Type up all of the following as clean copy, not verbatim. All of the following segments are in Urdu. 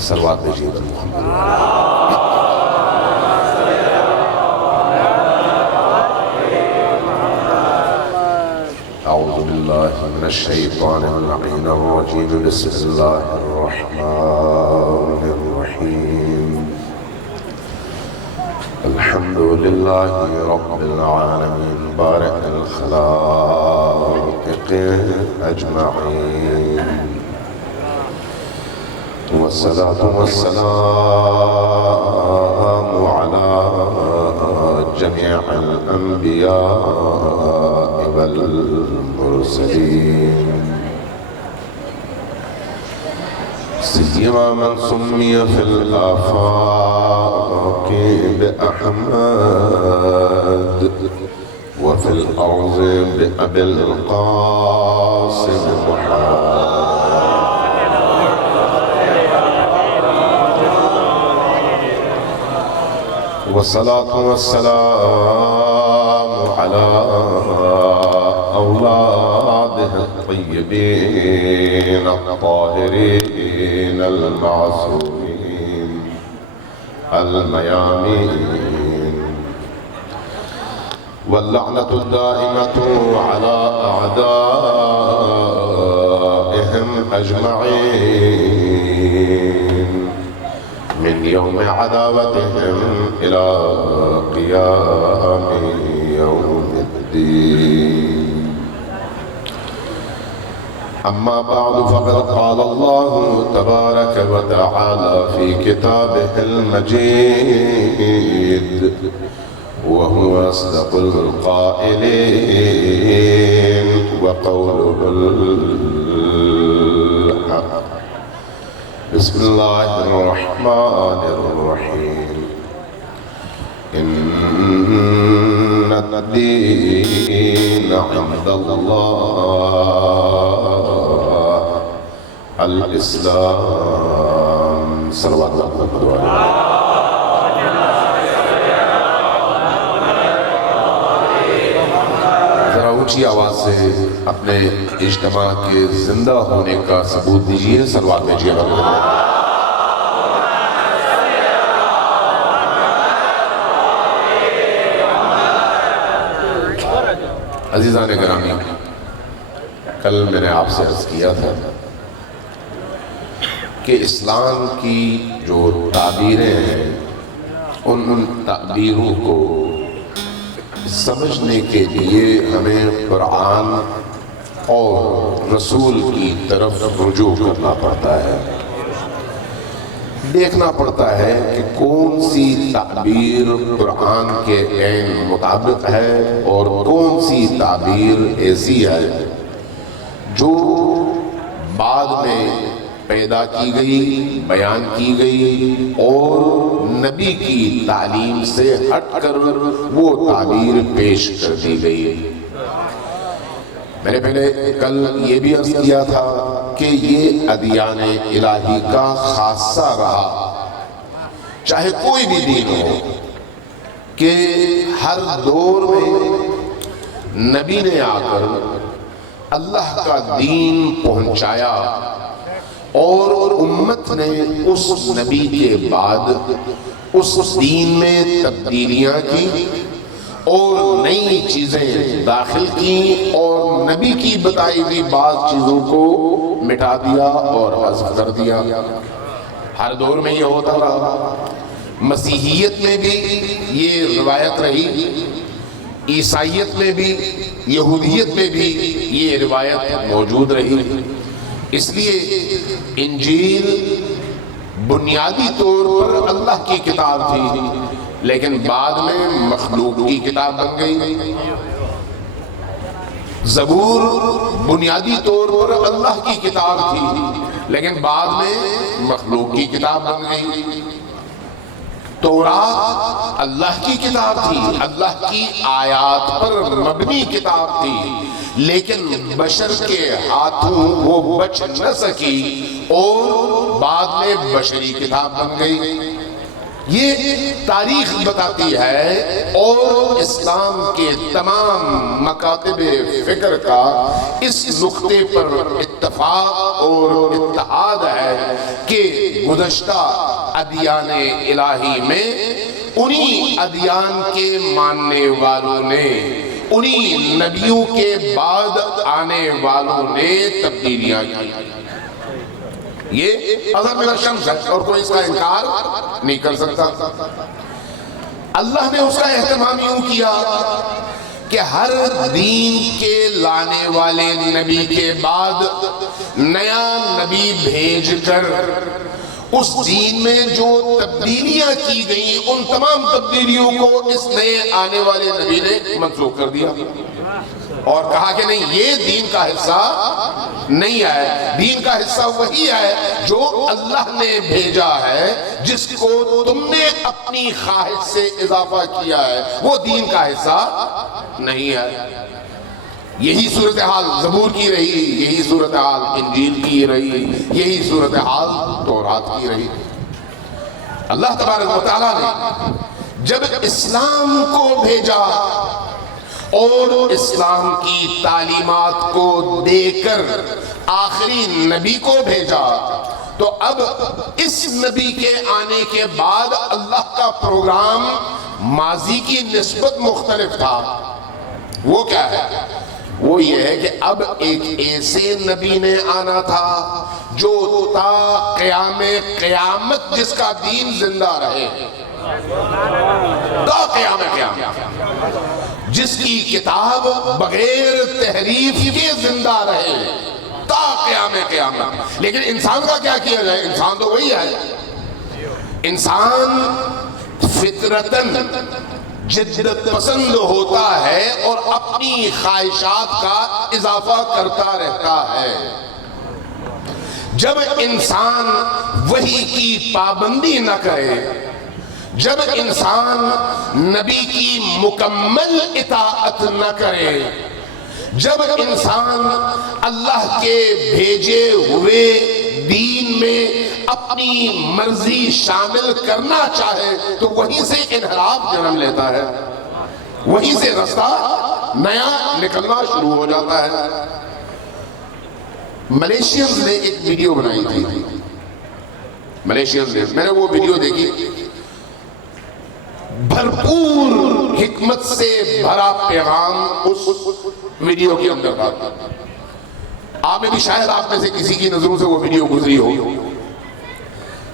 صلوات بھیجیے محمد. اعوذ باللہ من الشیطان اللعین الرجیم. بسم اللہ الرحمن الرحیم. الحمد للہ رب العالمین بارئ الخلائق اجمعین. والصلاة والسلام على جميع الأنبياء والمرسلين سيما من سمي في الآفاق بأحمد وفي الأرض بأبي القاسم محمد. والصلاة والسلام على أولاده الطيبين الطاهرين المعصومين الميامين. واللعنة الدائمة على أعدائهم أجمعين من يوم عداوتهم إلى قيام يوم الدين. أما بعد فقد قال الله تبارك وتعالى في كتابه المجيد وهو أصدق القائلين وقوله الحق. بسم الله الرحمن الرحيم. إن الدين عند الله الإسلام. صلوات الله عليه. ذرا اونچی آواز سے اپنے اجتماع کے زندہ ہونے کا ثبوت دیجئے. صلوات بھیجئے. عزیزان گرامی، کل میں نے آپ سے عرض کیا تھا کہ اسلام کی جو تعبیریں ہیں ان تعبیروں کو سمجھنے کے لیے ہمیں قرآن اور رسول کی طرف رجوع کرنا پڑتا ہے. دیکھنا پڑتا ہے کہ کون سی تعبیر قرآن کے عین مطابق ہے اور کون سی تعبیر ایسی ہے جو بعد میں پیدا کی گئی، بیان کی گئی اور نبی کی تعلیم سے ہٹ کر وہ تعبیر پیش کر دی گئی. میں نے پہلے کل یہ بھی عرض کیا تھا کہ یہ ادیان الہی کا خاصہ رہا، چاہے کوئی بھی دین ہو، کہ ہر دور میں نبی نے آ کر اللہ کا دین پہنچایا اور امت نے اس نبی کے بعد اس دین میں تبدیلیاں کی اور نئی چیزیں داخل کی اور نبی کی بتائی ہوئی بعض چیزوں کو مٹا دیا اور حذف کر دیا. ہر دور میں یہ ہوتا رہا. مسیحیت میں بھی یہ روایت رہی، عیسائیت میں بھی، یہودیت میں بھی یہ روایت موجود رہی. اس لیے انجیل بنیادی طور پر اللہ کی کتاب تھی لیکن بعد میں مخلوق کی کتاب بن گئی. زبور بنیادی طور پر اللہ کی کتاب تھی لیکن بعد میں مخلوق کی کتاب بن گئی. تورات اللہ کی کتاب تھی، اللہ کی آیات پر مبنی کتاب تھی لیکن بشر کے ہاتھوں وہ بچ نہ سکی اور بعد میں بشری کتاب بن گئی. یہ تاریخ بتاتی ہے اور اسلام کے تمام مکاتب فکر کا اس نقطے پر اتفاق اتفاق اور اتحاد ہے کہ گزشتہ ادیان الہی میں انہی ادیان کے ماننے والوں نے، انہی نبیوں کے بعد آنے والوں نے تبدیلیاں کی. یہ اظہر من الشمس ہے اور کوئی اس کا انکار نہیں کر سکتا. اللہ نے اس کا اہتمام یوں کیا کہ ہر دین کے لانے والے نبی کے بعد نیا نبی بھیج کر اس دین میں جو تبدیلیاں کی گئیں ان تمام تبدیلیوں کو اس نئے آنے والے نبی نے منسوخ کر دیا اور کہا کہ نہیں، یہ دین کا حصہ نہیں ہے. دین کا حصہ وہی ہے جو اللہ نے بھیجا ہے، جس کو تم نے اپنی خواہش سے اضافہ کیا ہے وہ دین کا حصہ نہیں ہے. یہی صورتحال زبور کی رہی، یہی صورتحال انجیل کی رہی، یہی صورتحال تورات کی رہی. اللہ تبارک و تعالیٰ نے جب اسلام کو بھیجا اور اسلام کی تعلیمات کو دے کر آخری نبی کو بھیجا، تو اب اس نبی کے آنے کے بعد اللہ کا پروگرام ماضی کی نسبت مختلف تھا. وہ کیا ہے؟ وہ یہ ہے کہ اب ایک ایسے نبی نے آنا تھا جو تا قیام قیامت جس کا دین زندہ رہے، تا قیام قیامت، جس کی کتاب بغیر تحریف کے زندہ رہے تا قیام قیامت. لیکن انسان کا کیا کیا جائے؟ انسان تو وہی ہے. انسان فطرتاً جدت پسند ہوتا ہے اور اپنی خواہشات کا اضافہ کرتا رہتا ہے. جب انسان وحی کی پابندی نہ کرے، جب انسان نبی کی مکمل اطاعت نہ کرے، جب انسان اللہ کے بھیجے ہوئے دین میں اپنی مرضی شامل کرنا چاہے تو وہیں سے انحراف جنم لیتا ہے، وہیں سے رستہ نیا نکلنا شروع ہو جاتا ہے. ملیشینز نے ایک ویڈیو بنائی تھی، ملیشینز نے، میں نے وہ ویڈیو دیکھی، بھرپور حکمت سے بھرا پیغام اس ویڈیو کے اندر تھا. آپ میں بھی شاید آپ میں سے کسی کی نظروں سے وہ ویڈیو گزری ہو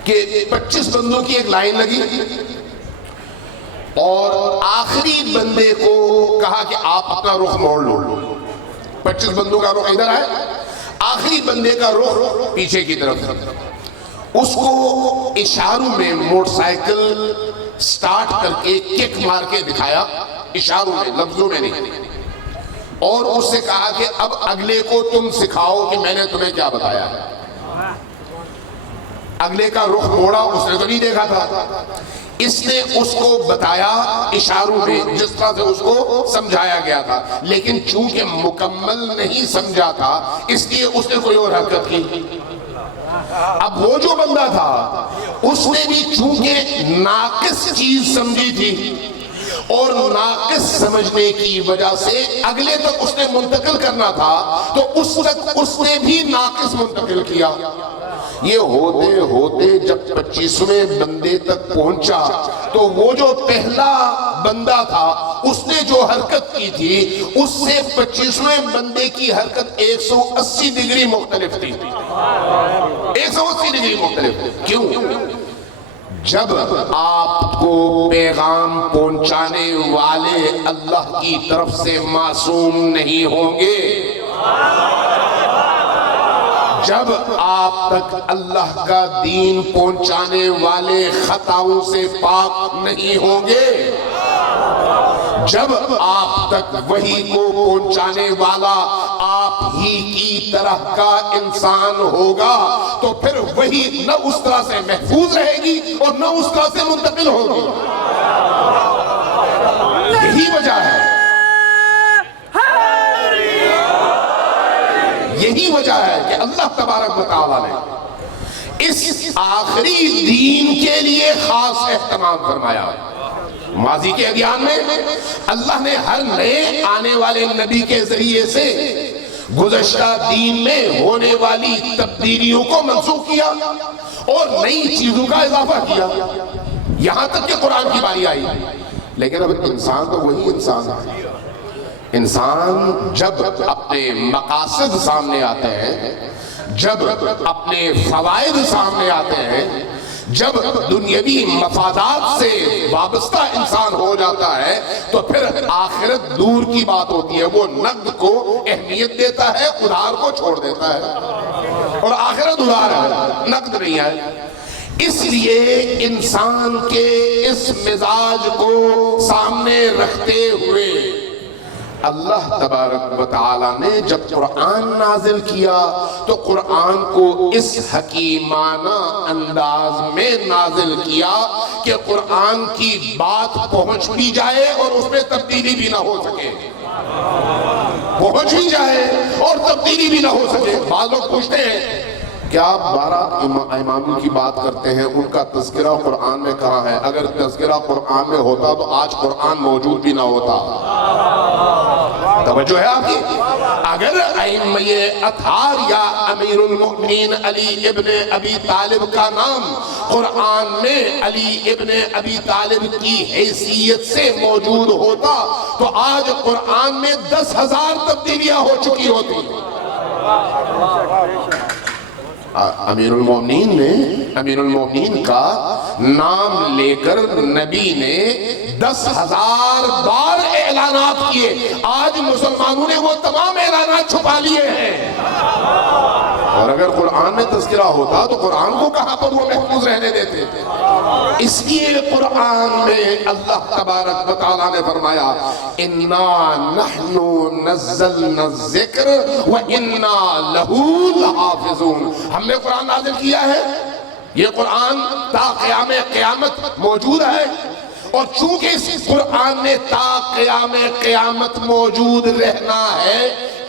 کہ 25 بندوں کی ایک لائن لگی اور آخری بندے کو کہا کہ آپ اپنا رخ موڑ لو. 25 بندوں کا رخ ادھر ہے، آخری بندے کا رخ پیچھے کی طرف. اس کو اشاروں میں موٹر سائیکل سٹارٹ کر کے کک مار کے دکھایا، اشاروں میں، لفظوں میں نہیں، اور اس سے کہا کہ اب اگلے کو تم سکھاؤ کہ میں نے تمہیں کیا بتایا. اگلے کا رخ موڑا، اس نے تو نہیں دیکھا تھا، اس نے اس کو بتایا اشاروں میں جس طرح سے اس کو سمجھایا گیا تھا، لیکن چونکہ مکمل نہیں سمجھا تھا اس لیے اس نے کوئی اور حرکت کی. اب وہ جو بندہ تھا اس نے بھی چونکہ ناقص چیز سمجھی تھی اور ناقص سمجھنے کی وجہ سے اگلے تک اس نے منتقل کرنا تھا تو اس تک اس نے بھی ناقص منتقل کیا. یہ ہوتے ہوتے جب 25ویں بندے تک پہنچا تو وہ جو پہلا بندہ تھا اس نے جو حرکت کی تھی اس سے 25ویں بندے کی حرکت 180 ڈگری مختلف تھی. 180 ڈگری مختلف. کیوں؟ جب آپ کو پیغام پہنچانے والے اللہ کی طرف سے معصوم نہیں ہوں گے، جب آپ تک اللہ کا دین پہنچانے والے خطاؤں سے پاک نہیں ہوں گے، جب آپ تک وحی کو پہنچانے والا آپ ہی کی طرح کا انسان ہوگا تو پھر وحی نہ اس طرح سے محفوظ رہے گی اور نہ اس طرح سے منتقل ہوگی. یہی وجہ ہے، یہی وجہ ہے کہ اللہ تبارک و تعالیٰ نے اس آخری دین کے لیے خاص اہتمام فرمایا. ماضی کے ادیان میں اللہ نے ہر نئے آنے والے نبی کے ذریعے سے گزشتہ دین میں ہونے والی تبدیلیوں کو منسوخ کیا اور نئی چیزوں کا اضافہ کیا، یہاں تک کہ قرآن کی باری آئی۔ لیکن اب انسان تو وہی انسان ہے۔ انسان جب اپنے مقاصد سامنے آتے ہیں، جب اپنے فوائد سامنے آتے ہیں، جب دنیاوی مفادات سے وابستہ انسان ہو جاتا ہے تو پھر آخرت دور کی بات ہوتی ہے۔ وہ نقد کو اہمیت دیتا ہے، ادھار کو چھوڑ دیتا ہے، اور آخرت ادھار ہے، نقد نہیں ہے۔ اس لیے انسان کے اس مزاج کو سامنے رکھتے ہوئے اللہ تبارک و تعالیٰ نے جب قرآن نازل کیا تو قرآن کو اس حکیمانہ انداز میں نازل کیا کہ قرآن کی بات پہنچ بھی جائے اور اس میں تبدیلی بھی نہ ہو سکے، پہنچ بھی جائے اور تبدیلی بھی نہ ہو سکے۔ بعض لوگ پوچھتے ہیں کیا آپ 12 اماموں کی بات کرتے ہیں، ان کا تذکرہ قرآن میں کہاں ہے؟ اگر تذکرہ قرآن میں ہوتا تو آج قرآن موجود بھی نہ ہوتا۔ توجہ ہے آپ کی؟ اگر ائمہ اطہار یا امیر المؤمنین علی ابن ابی طالب کا نام قرآن میں علی ابن ابی طالب کی حیثیت سے موجود ہوتا تو آج قرآن میں 10,000 تبدیلیاں ہو چکی ہوتی۔ امیر المومنین کا نام لے کر نبی نے 10,000 بار اعلانات کیے، آج مسلمانوں نے وہ تمام اعلانات چھپا لیے ہیں۔ اور اگر قرآن میں تذکرہ ہوتا تو قرآن کو کہاں پر وہ محفوظ رہنے دیتے تھے؟ اس لیے قرآن میں اللہ تبارک و تعالیٰ نے فرمایا اِنَّا نَحْنُ نَزَّلْنَا الذِّكْرَ وَإِنَّا لَهُ لَحَافِظُونَ۔ ہم نے قرآن نازل کیا ہے، یہ قرآن تا قیام قیامت موجود ہے، اور چونکہ اس قرآن نے تا قیام قیامت موجود رہنا ہے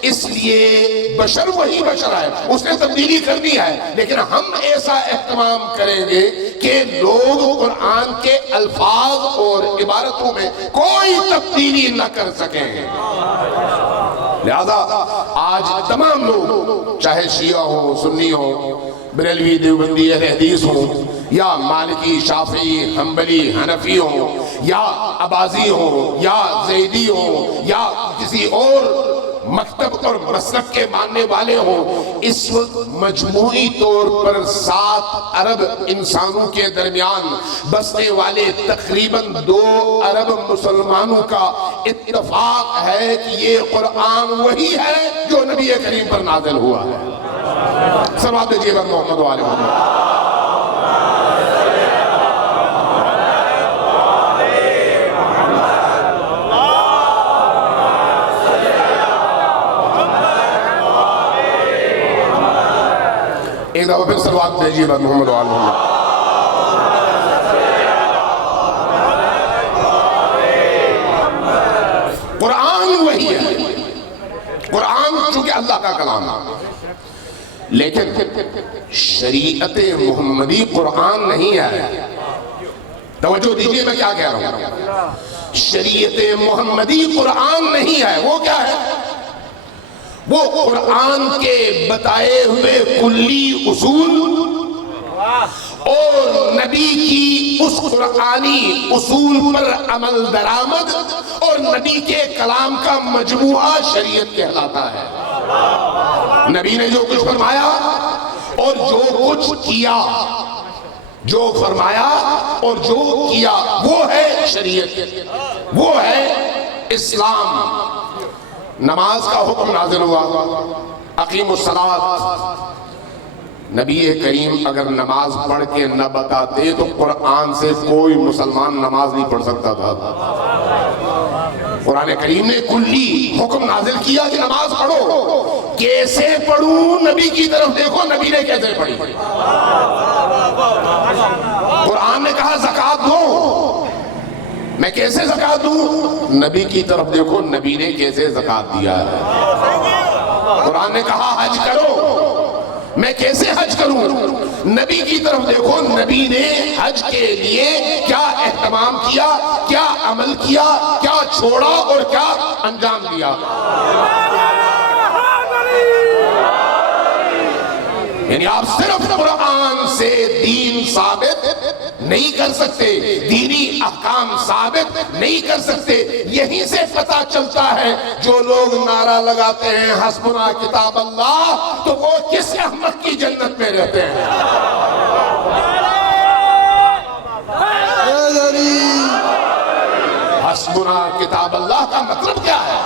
اس لیے بشر وہی بشر ہے، اس نے تبدیلی کرنی ہے، لیکن ہم ایسا اہتمام کریں گے کہ لوگ قرآن کے الفاظ اور عبارتوں میں کوئی تبدیلی نہ کر سکیں۔ لہذا آج تمام لوگ چاہے شیعہ ہو، سنی ہو، بریلوی، دیوبندی، اہل حدیث ہوں، یا مالکی، شافعی، حنبلی، حنفی ہوں، یا عباسی ہوں، یا زیدی ہوں، یا کسی اور مکتب اور مسلک کے ماننے والے ہوں، اس وقت مجموعی طور پر 7 ارب انسانوں کے درمیان بسنے والے تقریباً 2 ارب مسلمانوں کا اتفاق ہے کہ یہ قرآن وہی ہے جو نبی کریم پر نازل ہوا ہے۔ صلوات دیجیے گا محمد و آل محمد۔ ایک دفعہ پھر صلوات بھیجیے بات محمد و آل محمد۔ قرآن وہی ہے، قرآن چونکہ اللہ کا کلام ہے، لیکن شریعت محمدی قرآن نہیں ہے۔ توجہ دیجیے میں کیا کہہ رہا ہوں، شریعت محمدی قرآن نہیں ہے۔ وہ کیا ہے؟ وہ قرآن کے بتائے ہوئے کلی اصول اور نبی کی اس قرآنی اصول پر عمل درآمد اور نبی کے کلام کا مجموعہ شریعت کہلاتا ہے۔ نبی نے جو کچھ فرمایا اور جو کچھ کیا، جو فرمایا اور جو کیا، وہ ہے شریعت، وہ ہے اسلام۔ نماز کا حکم نازل ہوا، اقیم الصلاۃ۔ نبی کریم اگر نماز پڑھ کے نہ بتاتے تو قرآن سے کوئی مسلمان نماز نہیں پڑھ سکتا تھا۔ قرآن کریم نے کلی حکم نازل کیا کہ نماز پڑھو۔ کیسے پڑھوں؟ نبی کی طرف دیکھو، نبی نے کیسے پڑھی۔ قرآن نے کہا زکوٰۃ دو، میں کیسے زکوٰۃ دوں؟ نبی کی طرف دیکھو، نبی نے کیسے زکوٰۃ دیا ہے۔ قرآن نے کہا حج کرو، میں کیسے حج کروں؟ نبی کی طرف دیکھو، نبی نے حج کے لیے کیا اہتمام کیا، کیا عمل کیا، کیا چھوڑا اور کیا انجام دیا۔ یعنی آپ صرف قرآن سے دین ثابت نہیں کر سکتے، دینی احکام ثابت نہیں کر سکتے۔ یہیں سے پتہ چلتا ہے جو لوگ نعرہ لگاتے ہیں حسبنا کتاب اللہ، تو وہ کس احمق کی جنت میں رہتے ہیں۔ حسبنا کتاب اللہ کا مطلب کیا ہے؟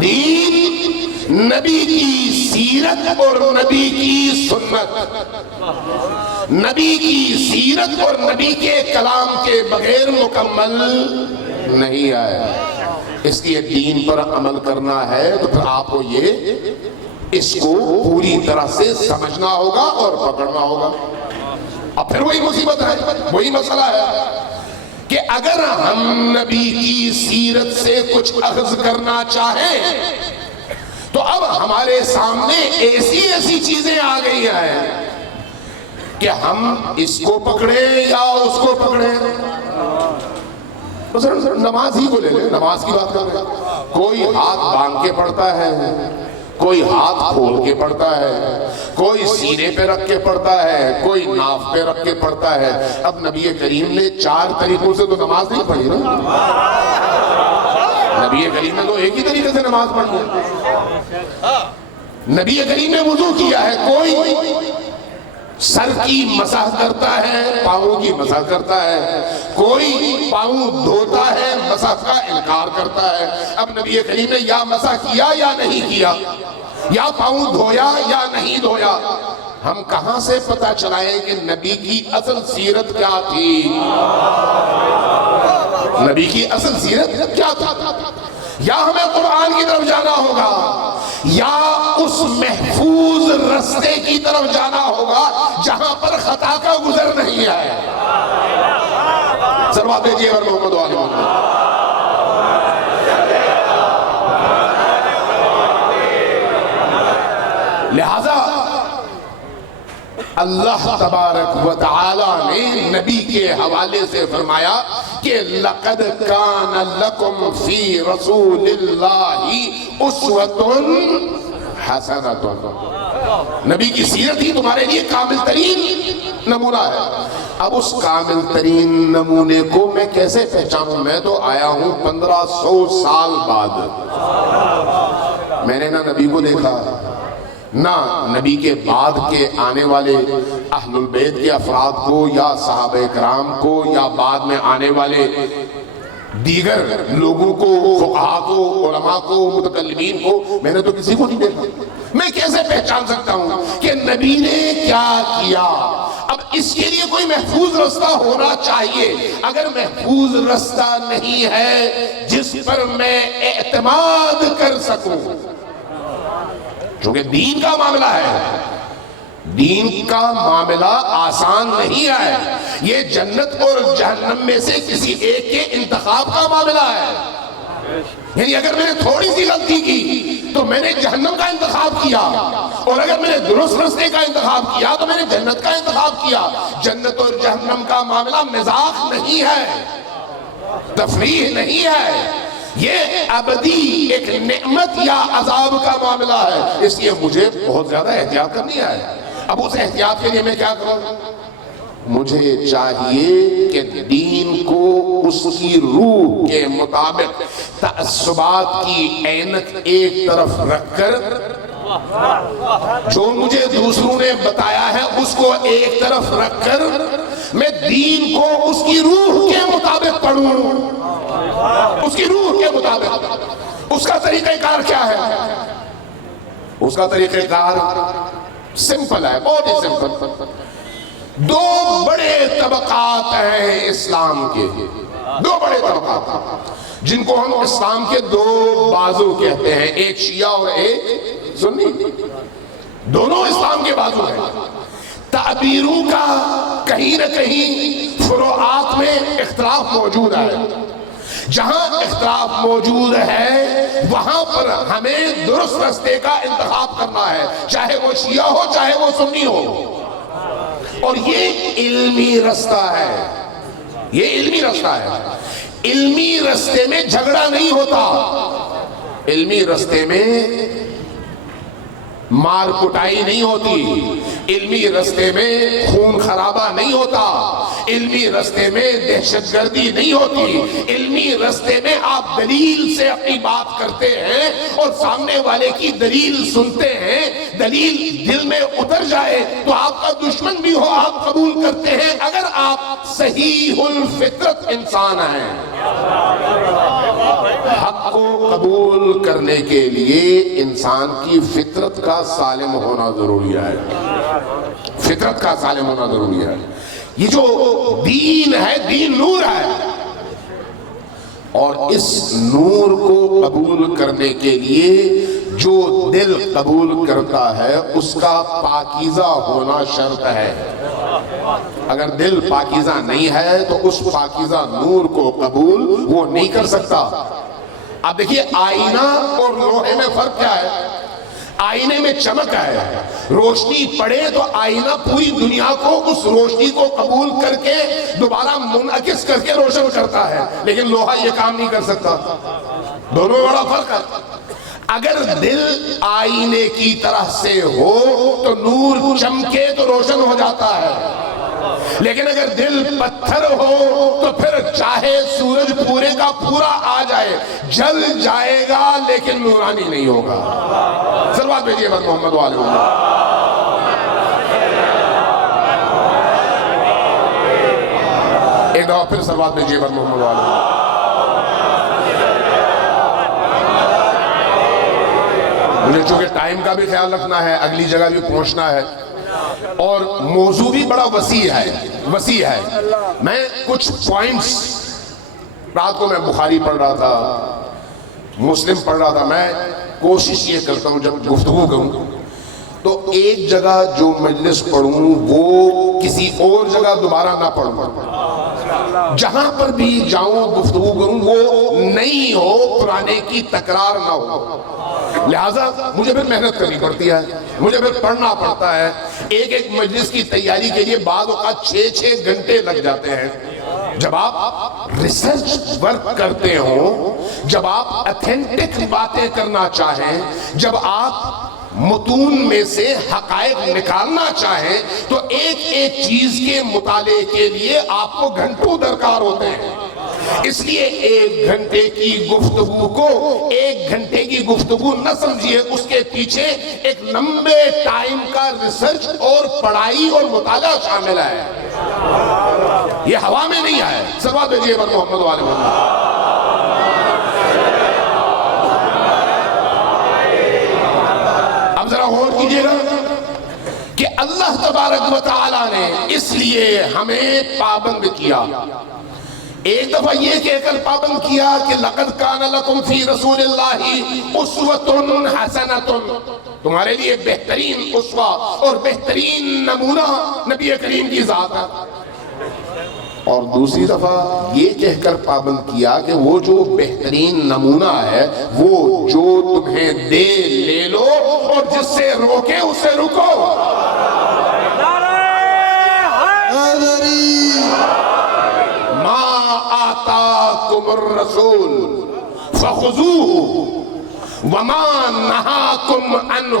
دین نبی کی سیرت اور نبی کی سنت، نبی کی سیرت اور نبی کے کلام کے بغیر مکمل نہیں آیا۔ اس لیے دین پر عمل کرنا ہے تو پھر آپ کو اس کو پوری طرح سے سمجھنا ہوگا اور پکڑنا ہوگا۔ اب پھر وہی مصیبت ہے، وہی مسئلہ ہے کہ اگر ہم نبی کی سیرت سے کچھ اخذ کرنا چاہیں تو اب ہمارے سامنے ایسی چیزیں آ گئی ہیں کہ ہم اس کو پکڑیں یا اس کو پکڑیں۔ نماز ہی کو لے لیں، نماز کی بات کر رہے ہیں۔ کوئی ہاتھ باندھ کے پڑھتا ہے، کوئی ہاتھ کھول کے پڑھتا ہے، کوئی سینے پہ رکھ کے پڑھتا ہے، کوئی ناف پہ رکھ کے پڑھتا ہے۔ اب نبی کریم نے 4 طریقوں سے تو نماز نہیں پڑھی نا، نبی کریم نے تو ایک ہی طریقے سے نماز پڑھی ہے۔ نبی کریم نے وضو کیا ہے، کوئی سر کی مسح کرتا ہے، پاؤں کی مسح کرتا ہے، کوئی پاؤں دھوتا ہے، مسح کا انکار کرتا ہے۔ اب نبی کریم نے یا مسح کیا یا نہیں کیا، یا پاؤں دھویا یا نہیں دھویا۔ ہم کہاں سے پتہ چلائیں کہ نبی کی اصل سیرت کیا تھی؟ نبی کی اصل سیرت کیا تھا؟ یا ہمیں قرآن کی طرف جانا ہوگا یا اس محفوظ رستے کی طرف جانا ہوگا جہاں پر خطا کا گزر نہیں ہے۔ سروات دیجئے اور محمد و آل محمد۔ لہذا اللہ تبارک و تعالی نے نبی کے حوالے سے فرمایا کہ لَقَدْ كَانَ لَكُمْ فِي رَسُولِ اللَّهِ أُسْوَةٌ حَسَنَةٌ۔ نبی کی سیرت ہی تمہارے لیے کامل ترین نمونہ ہے۔ اب اس کامل ترین نمونے کو میں کیسے پہچانوں؟ میں تو آیا ہوں 1500 سال بعد، میں نے نہ نبی کو دیکھا، نہ نبی کے بعد کے آنے والے اہل البیت کے افراد کو یا صحابہ کرام کو یا بعد میں آنے والے دیگر لوگوں کو، فقہا کو، علماء کو، متکلمین کو، میں نے تو کسی کو نہیں دیکھا۔ میں کیسے پہچان سکتا ہوں کہ نبی نے کیا کیا؟ اب اس کے لیے کوئی محفوظ رستہ ہونا چاہیے۔ اگر محفوظ رستہ نہیں ہے جس پر میں اعتماد کر سکوں، چونکہ دین کا معاملہ ہے، دین کا معاملہ آسان نہیں ہے، یہ جنت اور جہنم میں سے کسی ایک کے انتخاب کا معاملہ ہے۔ یعنی اگر میں نے تھوڑی سی غلطی کی تو میں نے جہنم کا انتخاب کیا، اور اگر میں نے درست رستے کا انتخاب کیا تو میں نے جنت کا انتخاب کیا۔ جنت اور جہنم کا معاملہ مزاح نہیں ہے، تفریح نہیں ہے، یہ ابدی ایک نعمت یا عذاب کا معاملہ ہے۔ اس لیے مجھے بہت زیادہ احتیاط کرنی ہے۔ اب اس احتیاط کے لیے میں کیا کروں؟ مجھے چاہیے کہ دین کو اس کی روح کے مطابق تعصبات کی اینک ایک طرف رکھ کر، جو مجھے دوسروں نے بتایا ہے اس کو ایک طرف رکھ کر، میں دین کو اس کی روح کے مطابق پڑھوں، اس کی روح کے مطابق۔ اس کا طریقہ کار کیا ہے؟ اس کا طریقہ کار سمپل ہے، بہت ہی سمپل۔ 2 بڑے طبقات ہیں اسلام کے، 2 بڑے طبقات جن کو ہم اسلام کے 2 بازو کہتے ہیں، ایک شیعہ اور ایک سنی۔ دونوں اسلام کے بازو ہیں۔ تعبیروں کا کہیں نہ کہیں فروعات میں اختلاف موجود ہے۔ جہاں اختلاف موجود ہے وہاں پر ہمیں درست رستے کا انتخاب کرنا ہے، چاہے وہ شیعہ ہو چاہے وہ سنی ہو۔ اور یہ علمی رستہ ہے، یہ علمی رستہ ہے۔ علمی رستے میں جھگڑا نہیں ہوتا، علمی رستے میں مار کٹائی نہیں ہوتی، علمی رستے میں خون خرابہ نہیں ہوتا، علمی رستے میں دہشت گردی نہیں ہوتی، علمی رستے میں آپ دلیل سے اپنی بات کرتے ہیں اور سامنے والے کی دلیل سنتے ہیں، دلیل دل میں اتر جائے تو آپ کا دشمن بھی ہو آپ قبول کرتے ہیں اگر آپ صحیح الفطرت انسان ہیں۔ حق کو قبول کرنے کے لیے انسان کی فطرت کا سالم ہونا ضروری ہے، فطرت کا سالم ہونا ضروری ہے۔ یہ جو دین ہے، دین نور ہے، اور اس نور کو قبول کرنے کے لیے جو دل قبول کرتا ہے اس کا پاکیزہ ہونا شرط ہے۔ اگر دل پاکیزہ نہیں ہے تو اس پاکیزہ نور کو قبول وہ نہیں کر سکتا۔ اب دیکھیے آئینہ اور لوہے میں فرق کیا ہے؟ آئینے میں چمک ہے، روشنی پڑے تو آئینہ پوری دنیا کو اس روشنی کو قبول کر کے دوبارہ منعکس کر کے روشن کرتا ہے، لیکن لوہا یہ کام نہیں کر سکتا۔ دونوں بڑا فرق ہے۔ اگر دل آئینے کی طرح سے ہو تو نور چمکے تو روشن ہو جاتا ہے، لیکن اگر دل پتھر ہو تو پھر چاہے سورج پورے کا پورا آ جائے جل جائے گا لیکن نورانی نہیں ہوگا۔ صلوات بھیجیے بس محمد والے ایک دفعہ پھر صلوات بھیجیے بس محمد والے۔ مجھے چونکہ ٹائم کا بھی خیال رکھنا ہے، اگلی جگہ بھی پہنچنا ہے، اور موضوع بھی بڑا وسیع ہے۔ میں کچھ پوائنٹس، رات کو میں بخاری پڑھ رہا تھا، مسلم پڑھ رہا تھا، میں کوشش یہ کرتا ہوں جب گفتگو کروں تو ایک جگہ جو مجلس پڑھوں وہ کسی اور جگہ دوبارہ نہ پڑھوں، جہاں پر بھی جاؤں گفتگو کروں وہ نہیں ہو، پرانے کی تکرار نہ ہو۔ لہٰذا مجھے پھر محنت کرنی پڑتی ہے، مجھے پھر پڑھنا پڑتا ہے۔ ایک مجلس کی تیاری کے لیے بعض اوقات 6 گھنٹے لگ جاتے ہیں۔ جب آپ ریسرچ ورک کرتے ہوں، جب آپ ایتھینٹک باتیں کرنا چاہیں، جب آپ متون میں سے حقائق نکالنا چاہیں تو ایک چیز کے مطالعے کے لیے آپ کو گھنٹوں درکار ہوتے ہیں۔ اس لیے 1 گھنٹے کی گفتگو کو 1 گھنٹے کی گفتگو نہ سمجھیے، اس کے پیچھے ایک لمبے ٹائم کا ریسرچ اور پڑھائی اور مطالعہ شامل ہے۔ یہ ہوا میں نہیں آئے۔ صلوات بھیجیے بر محمد والے محمد۔ اب ذرا غور کیجئے گا کہ اللہ تبارک و تعالی نے اس لیے ہمیں پابند کیا۔ ایک دفعہ یہ کہہ کر پابند کیا کہ لَقَدْ كَانَ لَكُمْ فِي رَسُولِ اللَّهِ أُسْوَةٌ حَسَنَةٌ، تمہارے لیے بہترین اسوہ اور بہترین نمونہ نبی کریم کی ذات ہے۔ اور دوسری دفعہ یہ کہہ کر پابند کیا کہ وہ جو بہترین نمونہ ہے وہ جو تمہیں دے لے لو اور جس سے روکے اسے رکو۔ آتاکم الرسول فخذوہ وما نہاکم عنہ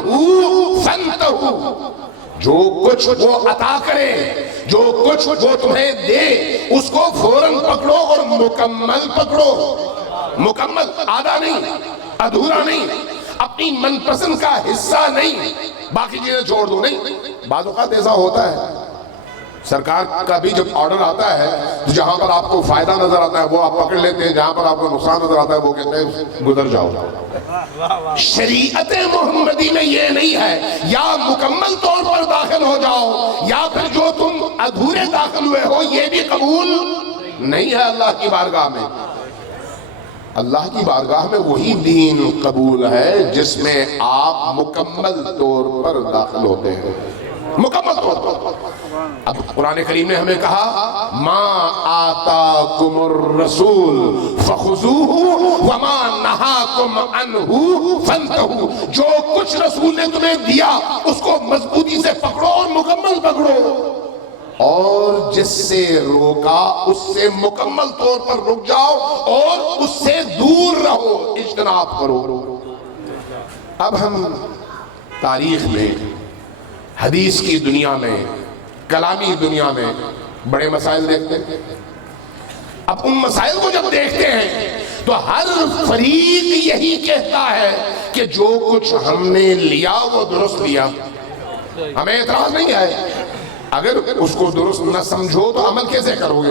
فانتہوا، جو کچھ وہ عطا کرے، جو کچھ وہ تمہیں دے اس کو فوراً پکڑو اور مکمل پکڑو، مکمل، آدھا نہیں، ادھورا نہیں، اپنی من پسند کا حصہ نہیں، باقی چیزیں چھوڑ دو نہیں۔ بعض اوقات ایسا ہوتا ہے، سرکار کا بھی جب آرڈر آتا ہے تو جہاں پر آپ کو فائدہ نظر آتا ہے وہ آپ پکڑ لیتے ہیں، جہاں پر آپ کو نقصان نظر آتا ہے وہ کہتے ہیں گزر جاؤ۔ شریعت محمدی میں یہ نہیں ہے یا مکمل طور پر داخل ہو جاؤ یا پھر جو تم ادھورے داخل ہوئے ہو یہ بھی قبول نہیں ہے اللہ کی بارگاہ میں۔ اللہ کی بارگاہ میں وہی دین قبول ہے جس میں آپ مکمل طور پر داخل ہوتے ہیں، مکمل طور پر۔ اب قرآن کریم نے ہمیں کہا ما آتاکم الرسول فخذوہ وما نہاکم عنہ فانتہوا، جو کچھ رسول نے تمہیں دیا اس کو مضبوطی سے پکڑو اور مکمل پکڑو، اور جس سے روکا اس سے مکمل طور پر رک جاؤ اور اس سے دور رہو، اجتناب کرو۔ اب ہم تاریخ میں، حدیث کی دنیا میں، کلامی دنیا میں بڑے مسائل دیکھتے ہیں۔ اب ان مسائل کو جب دیکھتے ہیں تو ہر فریق یہی کہتا ہے کہ جو کچھ ہم نے لیا وہ درست لیا، ہمیں اعتراض نہیں ہے۔ اگر اس کو درست نہ سمجھو تو عمل کیسے کرو گے؟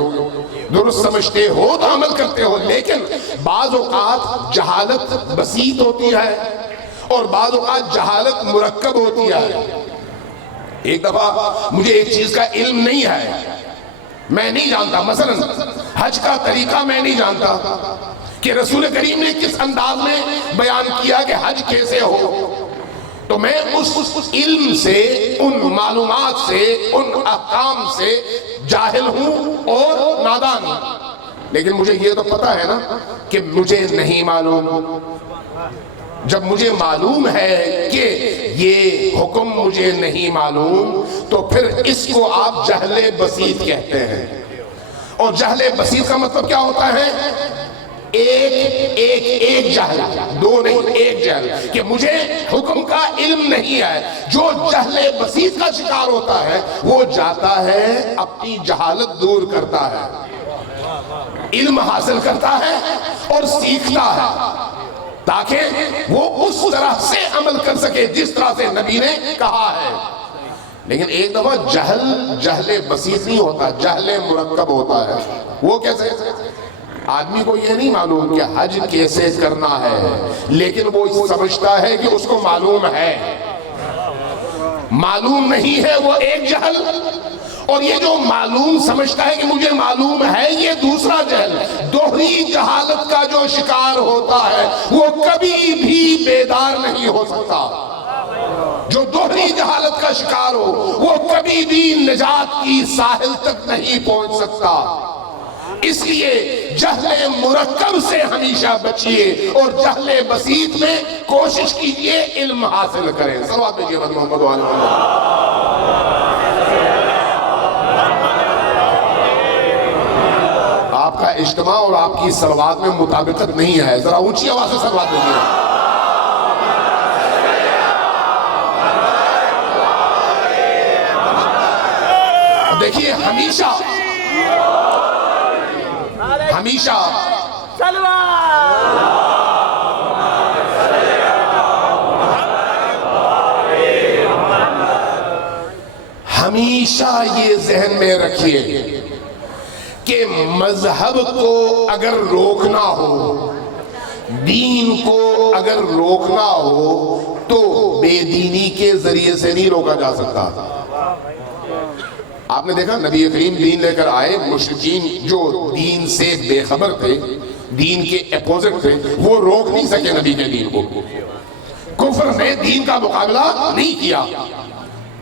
درست سمجھتے ہو تو عمل کرتے ہو، لیکن بعض اوقات جہالت بسیط ہوتی ہے اور بعض اوقات جہالت مرکب ہوتی ہے۔ ایک دفعہ مجھے ایک چیز کا علم نہیں ہے، میں نہیں جانتا، مثلا حج کا طریقہ میں نہیں جانتا کہ رسول کریم نے کس انداز میں بیان کیا کہ حج کیسے ہو، تو میں اس علم سے، ان معلومات سے، ان احکام سے جاہل ہوں اور نادان ہوں۔ لیکن مجھے یہ تو پتا ہے نا کہ مجھے نہیں معلوم۔ جب مجھے معلوم ہے کہ یہ حکم مجھے نہیں معلوم تو پھر اس کو آپ جہل بسیط کہتے ہیں۔ اور جہل بسیط کا مطلب کیا ہوتا ہے؟ ایک جہل، دو نہیں، ایک جہل، کہ مجھے حکم کا علم نہیں ہے۔ جو جہل بسیط کا شکار ہوتا ہے وہ جاتا ہے اپنی جہالت دور کرتا ہے، علم حاصل کرتا ہے اور سیکھتا ہے تاکہ وہ اس طرح سے عمل کر سکے جس طرح سے نبی نے کہا ہے۔ لیکن ایک دفعہ جہل بسیط نہیں ہوتا، جہل مرکب ہوتا ہے۔ وہ کیسے؟ آدمی کو یہ نہیں معلوم کہ حج کیسے کرنا ہے، لیکن وہ سمجھتا ہے کہ اس کو معلوم ہے۔ معلوم نہیں ہے وہ ایک جہل، اور یہ جو معلوم سمجھتا ہے کہ مجھے معلوم ہے یہ دوسرا جہل۔ دوہری جہالت کا جو شکار ہوتا ہے وہ کبھی بھی بیدار نہیں ہو سکتا۔ جو دوہری جہالت کا شکار ہو وہ کبھی بھی نجات کی ساحل تک نہیں پہنچ سکتا۔ اس لیے جہل مرکب سے ہمیشہ بچیے اور جہل بسیط میں کوشش کیجئے علم حاصل کریں۔ صلوات بھیجئے محمد و آل محمد۔ آپ کا اجتماع اور آپ کی صلوات میں مطابقت نہیں ہے، ذرا اونچی آواز سے صلوات بھیجئے۔ دیکھیے ہمیشہ یہ ذہن میں رکھیے کہ مذہب کو اگر روکنا ہو، دین کو اگر روکنا ہو تو بے دینی کے ذریعے سے نہیں روکا جا سکتا۔ آپ نے دیکھا نبی کریم دین لے کر آئے، مشرکین جو دین سے بے خبر تھے، دین کے اپوزٹ تھے، وہ روک نہیں سکے نبی کے دین کو۔ کفر نے دین کا مقابلہ نہیں کیا،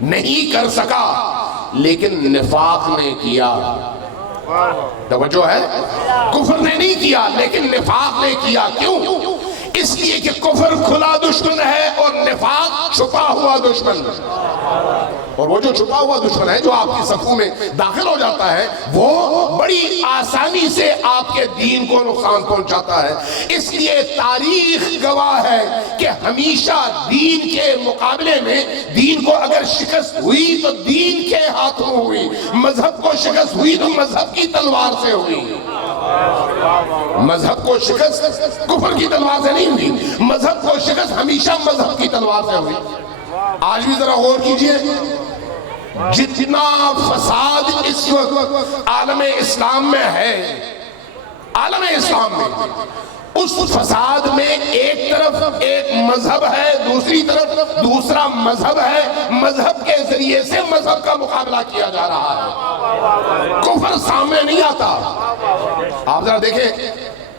نہیں کر سکا، لیکن نفاق نے کیا۔ توجہ ہے؟ کفر نے نہیں کیا لیکن نفاق نے کیا۔ کیوں؟ اس لیے کہ کفر کھلا دشمن ہے اور نفاق چھپا ہوا دشمن۔ اور وہ جو چھپا ہوا دشمن ہے جو آپ کی صفوں میں داخل ہو جاتا ہے وہ بڑی آسانی سے آپ کے دین کو نقصان پہنچاتا ہے۔ اس لیے تاریخ گواہ ہے کہ ہمیشہ دین کے مقابلے میں دین کو اگر شکست ہوئی تو دین کے ہاتھوں ہوئی، مذہب کو شکست ہوئی تو مذہب کی تلوار سے ہوئی۔ مذہب کو شکست کفر کی تلوار سے نہیں ہوئی، مذہب کو شکست ہمیشہ مذہب کی تلوار سے ہوئی۔ آج بھی ذرا غور کیجئے، جتنا فساد اس وقت عالم اسلام میں ہے، عالم اسلام میں، اس فساد میں ایک طرف ایک مذہب ہے، دوسری طرف دوسرا مذہب ہے، مذہب کے ذریعے سے مذہب کا مقابلہ کیا جا رہا ہے۔ کفر سامنے نہیں آتا۔ آپ ذرا دیکھیں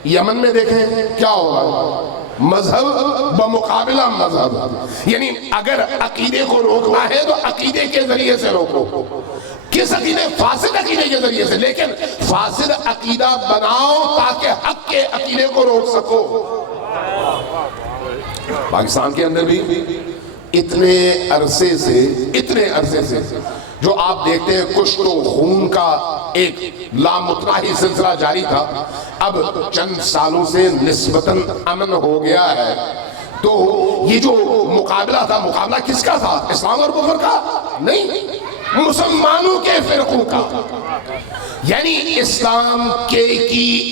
یمن میں دیکھیں کیا ہوگا، مذہب بمقابلہ مذہب۔ یعنی اگر عقیدے کو روکنا ہے تو عقیدے کے ذریعے سے روکو۔ کس عقیدے؟ فاسد عقیدے کے ذریعے سے، لیکن فاسد عقیدہ بناؤ تاکہ حق کے عقیدے کو روک سکو۔ پاکستان کے اندر بھی اتنے عرصے سے جو آپ دیکھتے ہیں کشت و خون کا ایک لامتناہی سلسلہ جاری تھا، اب چند سالوں سے نسبتاً امن ہو گیا ہے۔ تو یہ جو مقابلہ تھا، مقابلہ کس کا تھا؟ اسلام اور کفر کا نہیں، مسلمانوں کے فرقوں کا. یعنی اسلام کی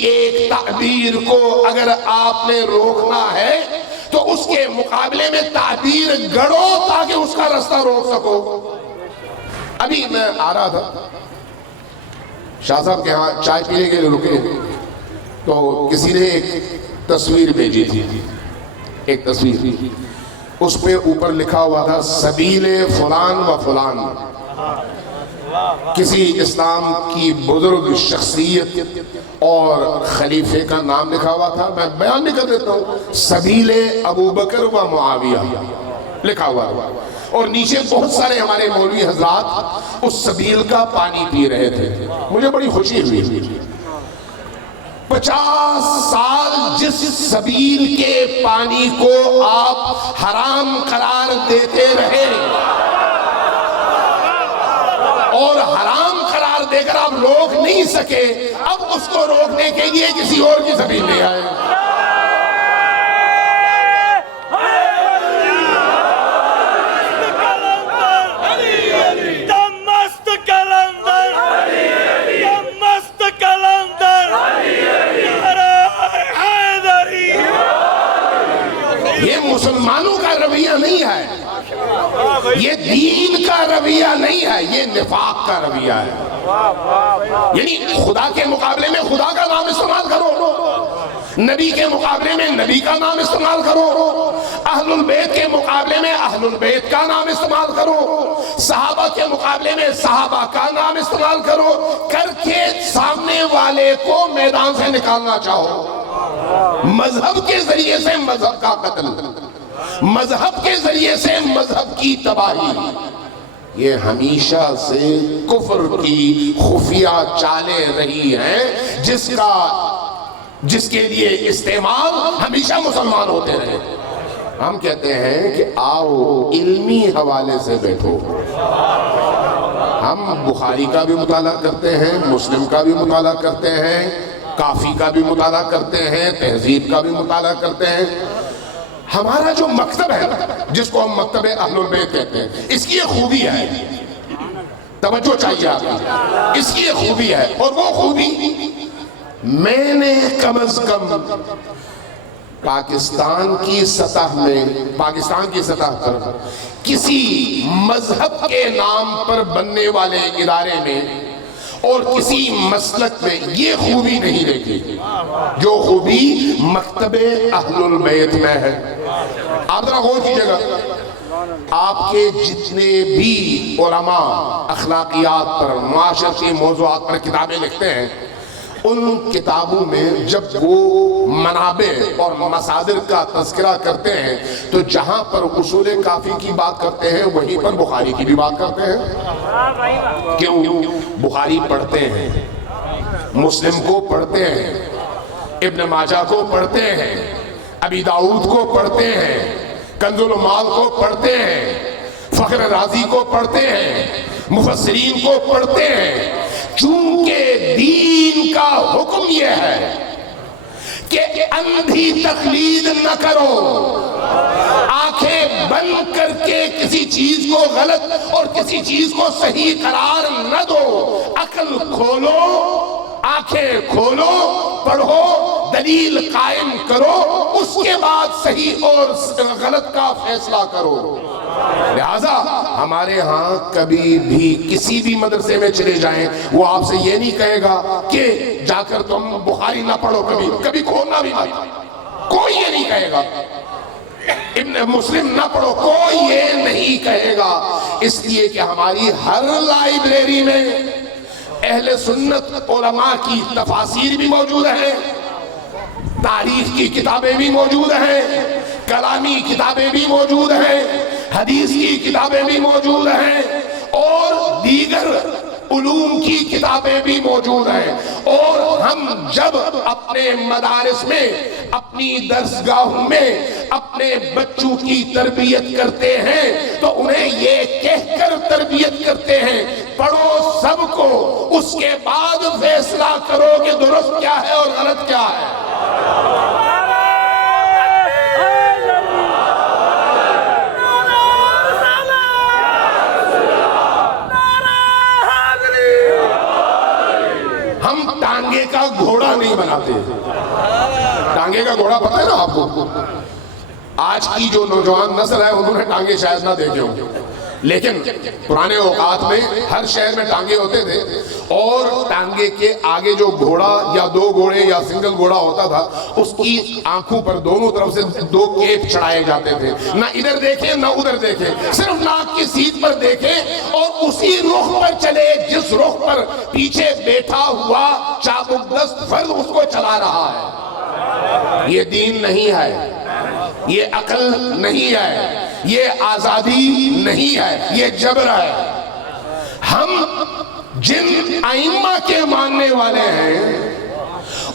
ایک تعبیر کو اگر آپ نے روکنا ہے تو اس کے مقابلے میں تعبیر گڑو تاکہ اس کا راستہ روک سکو. ابھی میں آ رہا تھا شاہ صاحب کے ہاں چائے پینے کے لیے رکے تو کسی نے ایک تصویر بھیجی تھی، ایک تصویر، اس پہ اوپر لکھا ہوا تھا سبیل فلان و فلان. کسی اسلام کی بزرگ شخصیت اور خلیفے کا نام لکھا ہوا تھا. میں بیان نہیں کر دیتا ہوں، سبیل ابو بکر و معاویہ لکھا ہوا تھا، اور نیچے بہت سارے ہمارے مولوی حضرات اس سبیل کا پانی پی رہے تھے. مجھے بڑی خوشی ہوئی. 50 سال جس سبیل کے پانی کو آپ حرام قرار دیتے رہے اور حرام قرار دے کر آپ روک نہیں سکے، اب اس کو روکنے کے لیے کسی اور کی سبیل لے آئے. یہ مسلمانوں کا رویہ نہیں ہے، یہ دین کا رویہ نہیں ہے، یہ نفاق کا رویہ ہے. یعنی خدا کے مقابلے میں خدا کا نام استعمال کرو، نبی کے مقابلے میں نبی کا نام استعمال کرو، اہل البیت کے مقابلے میں اہل البیت کا نام استعمال کرو، صحابہ کے مقابلے میں صحابہ کا نام استعمال کرو، کر کے سامنے والے کو میدان سے نکالنا چاہو. مذہب کے ذریعے سے مذہب کا قتل، مذہب کے ذریعے سے مذہب کی تباہی، یہ ہمیشہ سے کفر کی خفیہ چالیں رہی ہیں جس کے لیے استعمال ہمیشہ مسلمان ہوتے رہے. ہم کہتے ہیں کہ آؤ علمی حوالے سے بیٹھو. ہم بخاری کا بھی مطالعہ کرتے ہیں، مسلم کا بھی مطالعہ کرتے ہیں، کافی کا بھی مطالعہ کرتے ہیں، تہذیب کا بھی مطالعہ کرتے ہیں. ہمارا جو مکتب ہے جس کو ہم مکتب اہل البیت کہتے ہیں، اس کی ایک خوبی ہے، توجہ چاہیے آپ کو. اس کی ایک خوبی ہے، اور وہ خوبی میں نے کم از کم پاکستان کی سطح پر کسی مذہب کے نام پر بننے والے ادارے میں اور کسی مسلک میں یہ خوبی نہیں دیکھی جو خوبی مکتب اہل البیت میں ہے. آپ ذرا غور کیجئے گا، آپ کے جتنے بھی علماء اخلاقیات پر، معاشرتی موضوعات پر کتابیں لکھتے ہیں، ان کتابوں میں جب وہ منابع اور مصادر کا تذکرہ کرتے ہیں تو جہاں پر اصول کافی کی بات کرتے ہیں وہیں پر بخاری کی بھی بات کرتے ہیں. کیوں؟ بخاری پڑھتے ہیں، مسلم کو پڑھتے ہیں، ابن ماجہ کو پڑھتے ہیں، ابی داؤد کو پڑھتے ہیں، کنز المال کو پڑھتے ہیں، فخر رازی کو پڑھتے ہیں، مفسرین کو پڑھتے ہیں. چونکہ دین کا حکم یہ ہے کہ اندھی تقلید نہ کرو، آنکھیں بند کر کے کسی چیز کو غلط اور کسی چیز کو صحیح قرار نہ دو. عقل کھولو، آنکھیں کھولو، پڑھو، دلیل قائم کرو، اس کے بعد صحیح اور غلط کا فیصلہ کرو. لہذا ہمارے ہاں کبھی بھی کسی بھی مدرسے میں چلے جائیں وہ آپ سے یہ نہیں کہے گا کہ جا کر تم بخاری نہ پڑھو، کبھی کھولنا بھی مت، کوئی یہ نہیں کہے گا. ابن مسلم نہ پڑھو، کوئی یہ نہیں کہے گا. اس لیے کہ ہماری ہر لائبریری میں اہل سنت علماء کی تفاسیر بھی موجود ہیں، تاریخ کی کتابیں بھی موجود ہیں، کلامی کتابیں بھی موجود ہیں، حدیث کی کتابیں بھی موجود ہیں، اور دیگر علوم کی کتابیں بھی موجود ہیں. اور ہم جب اپنے مدارس میں، اپنی درسگاہوں میں اپنے بچوں کی تربیت کرتے ہیں تو انہیں یہ کہہ کر تربیت کرتے ہیں پڑھو سب کو، اس کے بعد فیصلہ کرو کہ درست کیا ہے اور غلط کیا ہے. نہیں بناتے. ٹانگے کا گھوڑا پتہ ہے نا آپ کو؟ آج کی جو نوجوان نسل ہے انہوں نے ٹانگے شاید نہ دیکھے ہوں، لیکن پرانے اوقات میں ہر شہر میں ٹانگے ہوتے تھے، اور ٹانگے کے آگے جو گھوڑا یا دو گھوڑے یا سنگل گھوڑا ہوتا تھا اس کی آنکھوں پر دونوں طرف سے دو کیپ چڑھائے جاتے تھے. نہ ادھر دیکھیں نہ ادھر دیکھیں، صرف ناک کی سیدھ پر دیکھیں اور اسی رخ پر چلے جس رخ پر پیچھے بیٹھا ہوا چابک دست فرد اس کو چلا رہا ہے. یہ دین نہیں ہے، یہ عقل نہیں ہے، یہ آزادی نہیں ہے، یہ جبر ہے. ہم جن ائمہ کے ماننے والے ہیں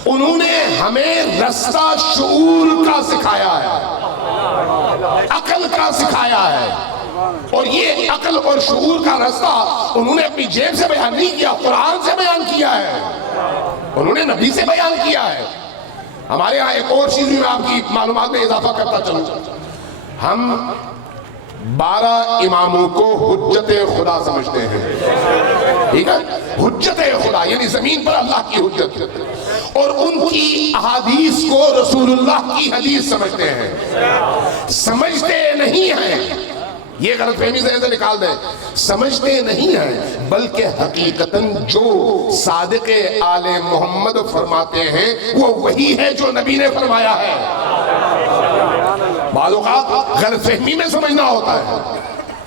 انہوں نے ہمیں رستہ شعور کا سکھایا ہے، عقل کا سکھایا ہے، اور یہ عقل اور شعور کا رستہ انہوں نے اپنی جیب سے بیان نہیں کیا، قرآن سے بیان کیا ہے، انہوں نے نبی سے بیان کیا ہے. ہمارے ہاں ایک اور چیز میں آپ کی معلومات میں اضافہ کرتا چلوں، ہم 12 اماموں کو حجت خدا سمجھتے ہیں. ٹھیک ہے، حجت خدا یعنی زمین پر اللہ کی حجت، اور ان کی احادیث کو رسول اللہ کی حدیث سمجھتے ہیں. سمجھتے نہیں ہیں، یہ غلط فہمی ذہن سے نکال دیں، سمجھتے نہیں ہیں بلکہ حقیقتاً جو صادق آل محمد فرماتے ہیں وہ وہی ہے جو نبی نے فرمایا ہے. بعض اوقات غلط فہمی میں سمجھنا ہوتا ہے،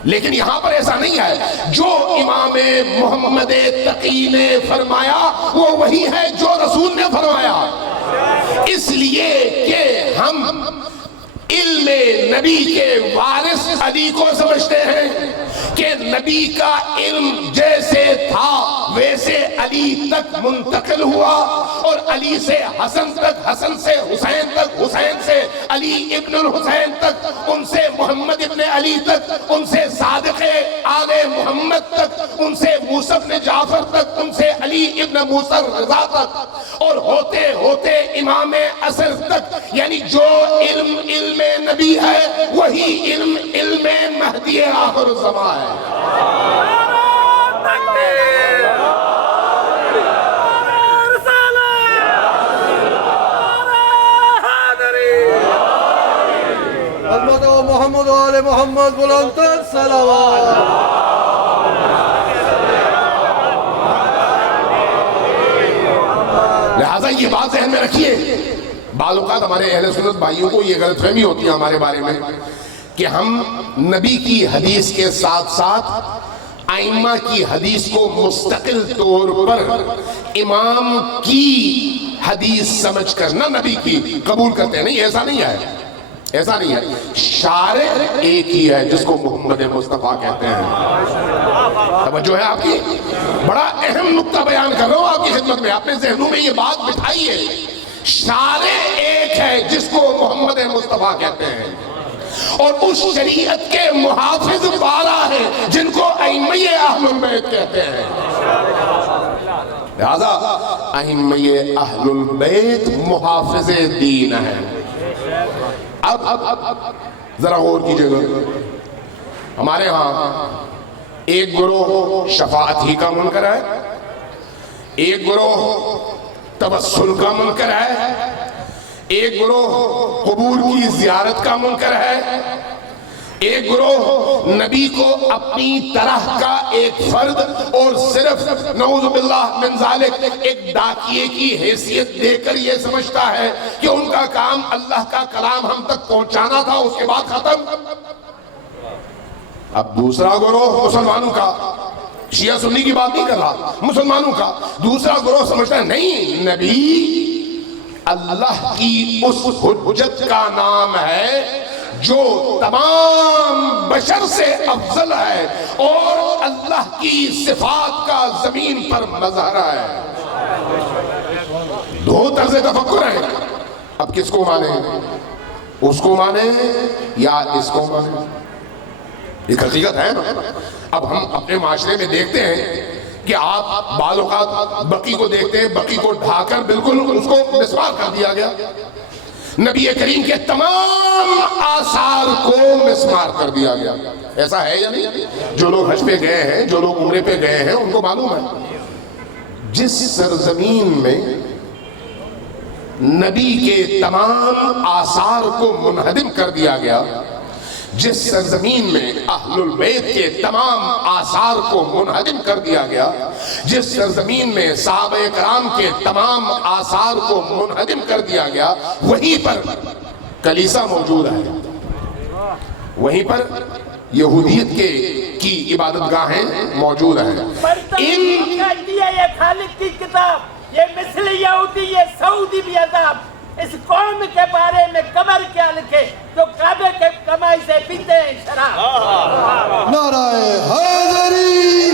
لیکن یہاں پر ایسا نہیں ہے. جو امام محمد تقی نے فرمایا وہ وہی ہے جو رسول نے فرمایا، اس لیے کہ ہم علم نبی کے وارث علی کو سمجھتے ہیں کہ نبی کا علم جیسے تھا ویسے علی تک منتقل ہوا، اور علی سے حسن تک، حسن سے حسین تک، حسین سے علی ابن الحسین تک، ان سے محمد ابن علی تک، ان سے صادق آل محمد تک، ان سے موسیٰ بن جعفر تک، ان سے علی ابن موسیٰ رضا تک، اور ہوتے ہوتے امام عصر تک. یعنی جو علم نبی ہے وہی علم مہدی آخر الزمان ہے. محمد و آل محمد بلندتر صلوات. لہٰذا یہ بات ذہن میں رکھیے. بعض اوقات ہمارے اہل سنت بھائیوں کو یہ غلط فہمی ہوتی ہے ہمارے بارے میں کہ ہم نبی کی حدیث کے ساتھ ساتھ ائمہ کی حدیث کو مستقل طور پر امام کی حدیث سمجھ کر نہ نبی کی قبول کرتے ہیں. نہیں، ایسا نہیں ہے، ایسا نہیں ہے. شارع ایک ہی ہے جس کو محمد مصطفیٰ کہتے ہیں. توجہ ہے آپ کی؟ بڑا اہم نقطہ بیان کر رہا ہوں آپ کی خدمت میں، اپنے ذہنوں میں یہ بات بٹھائیے. شارع ایک ہے جس کو محمد مصطفیٰ کہتے ہیں، اور اس شریعت کے محافظ 12 ہیں جن کو ائمہ اہل البیت کہتے ہیں. لہذا ائمہ اہل البیت محافظ دین ہیں. اب ذرا غور کیجئے گا، ہمارے ہاں ایک گروہ شفاعت ہی کا منکر ہے، ایک گروہ توسل کا منکر ہے، ایک گروہ قبور کی زیارت کا منکر ہے، ایک گروہ نبی کو اپنی طرح کا ایک فرد اور صرف نعوذ باللہ من ذالک ایک ڈاکیے کی حیثیت دے کر یہ سمجھتا ہے کہ ان کا کام اللہ کا کلام ہم تک پہنچانا تھا، اس کے بعد ختم. اب دوسرا گروہ مسلمانوں کا، شیعہ سنی کی بات نہیں کر رہا، مسلمانوں کا دوسرا گروہ سمجھتا ہے نہیں، نبی اللہ کی اس حجت کا نام ہے جو تمام بشر سے افضل ہے اور اللہ کی صفات کا زمین پر مظہر ہے. دو طرز تفکر ہیں. اب کس کو مانیں؟ اس کو مانیں یا اس کو مانیں؟ ایک حقیقت ہے نا. اب ہم اپنے معاشرے میں دیکھتے ہیں کہ آپ بعض اوقات بقی کو دیکھتے ہیں، بقی کو ڈھا کر بالکل اس کو مسمار کر دیا گیا. نبی کریم کے تمام آثار کو مسمار کر دیا گیا. ایسا ہے یا نہیں؟ جو لوگ حج پہ گئے ہیں، جو لوگ عمرے پہ گئے ہیں، ان کو معلوم ہے جس سرزمین میں نبی کے تمام آثار کو منہدم کر دیا گیا، جس سرزمین میں اہل البیت کے تمام آثار کو منہدم کر دیا گیا، جس سرزمین میں صحابہ کرام کے تمام آثار کو منہدم کر دیا گیا، وہیں پر کلیسا موجود ہے، وہیں پر یہودیت کی عبادت گاہیں موجود ہیں۔ یہ خالق کی کتاب، یہ مثل یہودی، یہ سعودی بھی عذاب، اس قوم کے بارے میں قبر کیا لکھے جو کعبے کے کمائی سے پیتے ہیں شراب۔ نعرہ حیدری۔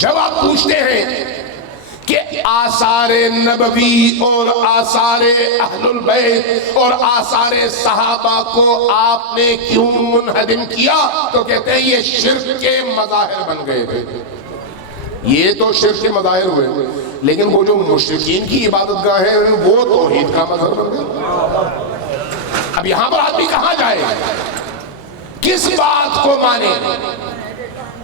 جب آپ پوچھتے ہیں کہ آثار نبوی اور آثار اہل البیت اور آثار صحابہ کو آپ نے کیوں منہدم کیا، تو کہتے ہیں یہ شرک کے مظاہر بن گئے تھے۔ یہ تو شرک کے مظاہر ہوئے، لیکن وہ جو مشرکین کی عبادت گاہیں ہیں وہ توحید کا مظہر بن گئے۔ اب یہاں پر آدمی کہاں جائے، کس بات کو مانے؟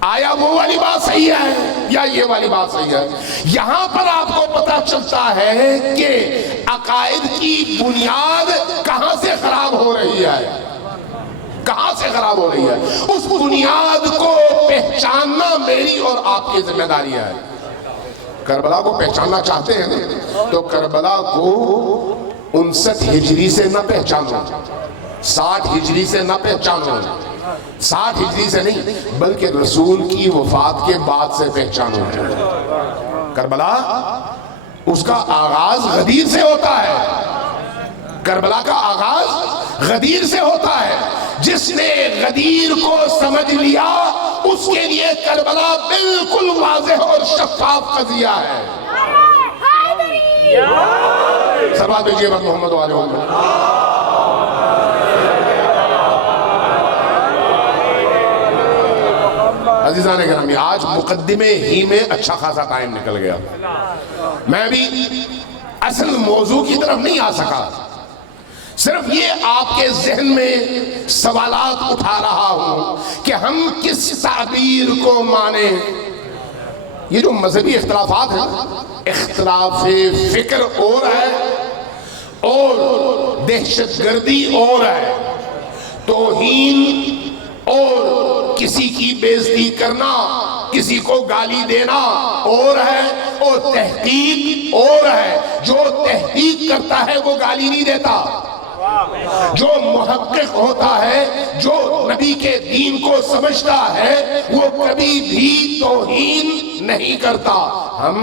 آیا وہ والی بات صحیح ہے یا یہ والی بات صحیح ہے؟ یہاں پر آپ کو پتہ چلتا ہے کہ عقائد کی بنیاد کہاں سے خراب ہو رہی ہے، کہاں سے خراب ہو رہی ہے۔ اس بنیاد کو پہچاننا میری اور آپ کی ذمہ داری ہے۔ کربلا کو پہچاننا چاہتے ہیں تو کربلا کو 59 ہجری سے نہ پہچانو، 60 ہجری سے نہ پہچانو، 60 ہجری سے نہیں بلکہ رسول کی وفات کے بعد سے پہچانو۔ کربلا اس کا آغاز غدیر سے ہوتا ہے، کربلا کا آغاز غدیر سے ہوتا ہے۔ جس نے غدیر کو سمجھ لیا اس کے لیے کربلا بالکل واضح اور شفاف قضیہ ہے۔ سلوات بھیجیے بر محمد و آل محمد۔ عزیزان گرامی، آج مقدمے ہی میں اچھا خاصا ٹائم نکل گیا، میں بھی اصل موضوع کی طرف نہیں آ سکا، صرف یہ آپ کے ذہن میں سوالات اٹھا رہا ہوں کہ ہم کس تعبیر کو مانیں۔ یہ جو مذہبی اختلافات ہیں، اختلاف فکر اور ہے اور دہشت گردی اور ہے، توہین اور کسی کی بے عزتی کرنا، کسی کو گالی دینا اور ہے، اور تحقیق اور ہے۔ جو تحقیق کرتا ہے وہ گالی نہیں دیتا، جو محقق ہوتا ہے، جو نبی کے دین کو سمجھتا ہے، وہ کبھی بھی توہین نہیں کرتا۔ ہم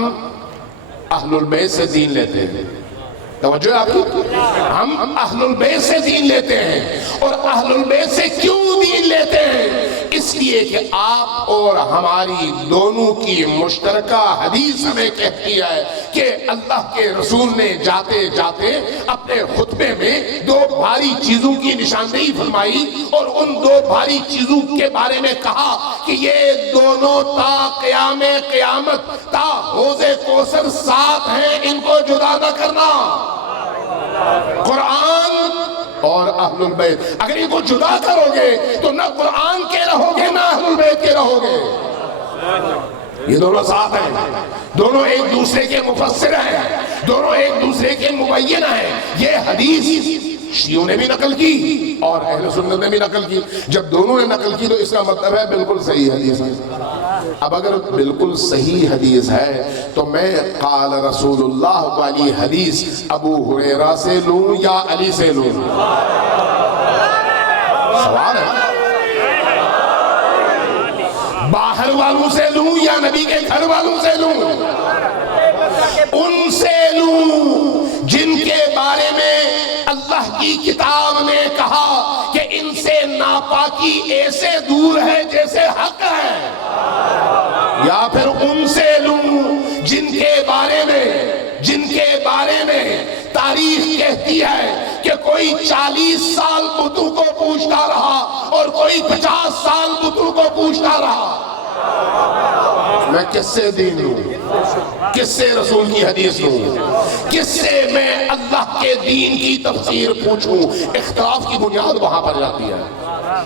اہل البیت سے دین لیتے ہیں، توجہ آپ کی، ہم اہل البیت سے دین لیتے ہیں، اور اہل البیت سے کیوں دین لیتے ہیں؟ اس لیے کہ آپ اور ہماری دونوں کی مشترکہ حدیث ہمیں کہتی ہے کہ اللہ کے رسول نے جاتے جاتے اپنے خطبے میں 2 بھاری چیزوں کی نشاندہی فرمائی، اور ان 2 بھاری چیزوں کے بارے میں کہا کہ یہ دونوں تا قیام قیامت، تا حوض کوثر ساتھ ہیں، ان کو جدا نہ کرنا۔ قرآن اور اہل البیت، اگر ان کو جدا کرو گے تو نہ قرآن کے رہو گے نہ اہل البیت کے رہو گے۔ یہ دونوں ساتھ ہیں، دونوں ایک دوسرے کے مفسر ہیں، دونوں ایک دوسرے کے مبین ہیں۔ یہ حدیث شیعوں نے بھی نقل کی اور اہل سنت نے بھی نقل کی۔ جب دونوں نے نقل کی تو اس کا مطلب ہے بالکل صحیح حدیث ہے۔ اب اگر بالکل صحیح حدیث ہے تو میں قال رسول اللہ والی حدیث ابو ہریرہ سے لوں یا علی سے لوں؟ سوال ہے، باہر والوں سے لوں یا نبی کے گھر والوں سے لوں؟ ان سے لوں جن کے بارے میں اللہ کی کتاب نے کہا کہ ان سے ناپاکی ایسے دور ہے جیسے حق ہے، یا پھر ان سے لوں جن کے بارے میں تاریخ کہتی ہے کہ کوئی 40 سال بتوں کو پوجتا رہا اور کوئی 50 سال بتوں کو پوجتا رہا۔ میں کس سے دین لوں؟ کس سے رسول کی حدیث لوں؟ کس سے میں اللہ کے دین کی تفسیر پوچھوں؟ اختلاف کی بنیاد وہاں پر جاتی ہے،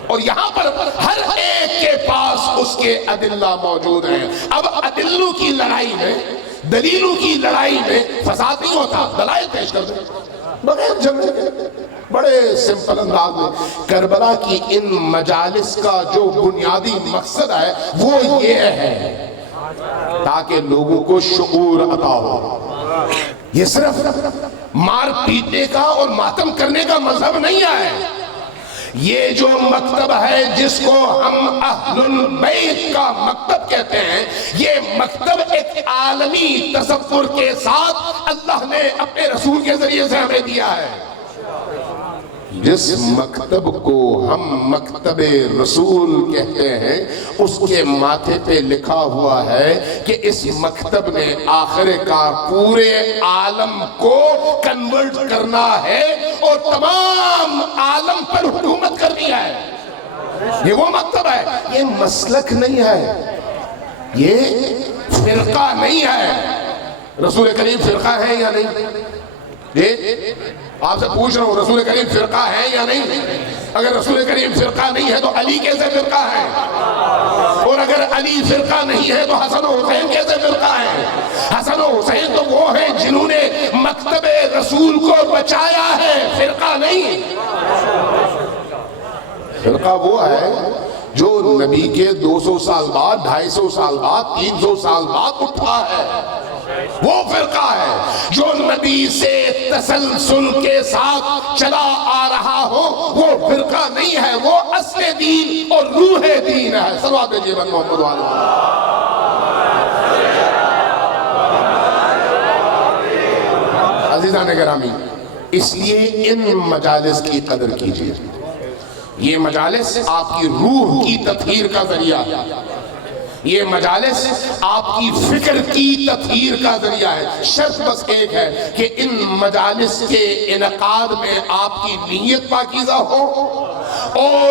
اور یہاں پر ہر ایک کے پاس اس کے ادلہ موجود ہیں۔ اب ادلوں کی لڑائی میں دلیلوں کی لڑائی میں فساد نہیں ہوتا، دلائل پیش کر دیں بغیر جھگڑے کے، بڑے سمپل انداز میں۔ کربلا کی ان مجالس کا جو بنیادی مقصد ہے وہ یہ ہے تاکہ لوگوں کو شعور عطا ہو۔ یہ صرف مار پیٹنے کا اور ماتم کرنے کا مذہب نہیں ہے۔ یہ جو مکتب ہے جس کو ہم اہل البیت کا مکتب کہتے ہیں، یہ مکتب ایک عالمی تصور کے ساتھ اللہ نے اپنے رسول کے ذریعے سے ہمیں دیا ہے۔ جس مکتب کو ہم مکتب رسول کہتے ہیں اس کے ماتھے پہ لکھا ہوا ہے کہ اس مکتب نے آخر کار پورے عالم کو کنورٹ کرنا ہے اور تمام عالم پر حکومت کرنی ہے۔ یہ وہ مکتب ہے، یہ مسلک نہیں ہے، یہ فرقہ نہیں ہے۔ رسول کریم فرقہ ہے یا نہیں؟ آپ سے پوچھ رہا ہوں، رسول کریم فرقہ ہے یا نہیں؟ اگر رسول کریم فرقہ نہیں ہے تو علی کیسے فرقہ ہے؟ اور اگر علی فرقہ نہیں ہے تو حسن و حسین کیسے فرقہ ہے؟ حسن و حسین تو وہ ہیں جنہوں نے مکتب رسول کو بچایا ہے، فرقہ نہیں۔ فرقہ وہ ہے جو نبی کے 200 سال بعد، 250 سال بعد، 300 سال بعد اٹھا ہے، وہ فرقہ ہے جو نبی سے تسلسل کے ساتھ چلا آ رہا ہو، وہ فرقہ نہیں ہے، وہ اصل دین اور روح دین ہے۔ صلوات دیجئے بن محمد والے۔ عزیزان گرامی، اس لیے ان مجالس کی قدر کیجئے۔ یہ مجالس آپ کی روح کی تطہیر کا ذریعہ ہے، یہ مجالس آپ کی فکر کی تطہیر کا ذریعہ ہے۔ شرط بس ایک ہے کہ ان مجالس کے انعقاد میں آپ کی نیت پاکیزہ ہو اور